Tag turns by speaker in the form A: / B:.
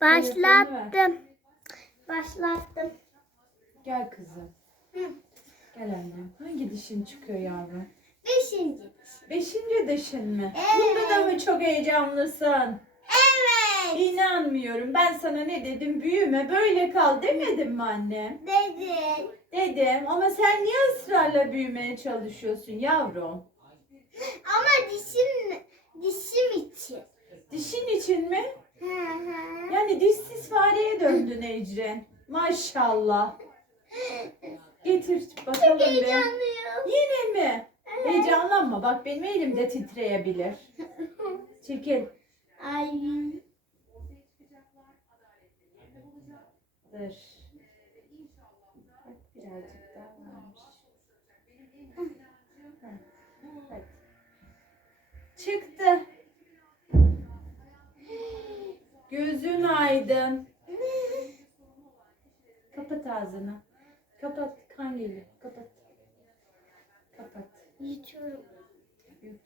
A: Başlattım. Başlattım.
B: Gel kızım.
A: Hı.
B: Gel annem. Hangi dişin çıkıyor yavrum?
A: Beşinci diş.
B: Beşinci dişin mi?
A: Evet.
B: Bunda da mı çok heyecanlısın?
A: Evet.
B: İnanmıyorum. Ben sana ne dedim? Büyüme böyle kal demedim mi anne?
A: Dedin.
B: Dedim ama sen niye ısrarla büyümeye çalışıyorsun yavrum?
A: Ama dişim dişim için.
B: Dişin için mi? Yani dişsiz fareye döndün Ecren. Maşallah. Getir bakalım bir.
A: Heyecanlıyım.
B: Yine mi? Heyecanlanma. Bak benim elim de titreyebilir. Çekil.
A: Ay.
B: Dur. Bak birazcık daha varmış. Heh, Hadi. Çıktı. Gözün aydın. Kapat ağzını. Kapat. Kan geliyor. Kapat. Kapat.
A: Yutuyorum.
B: Yut.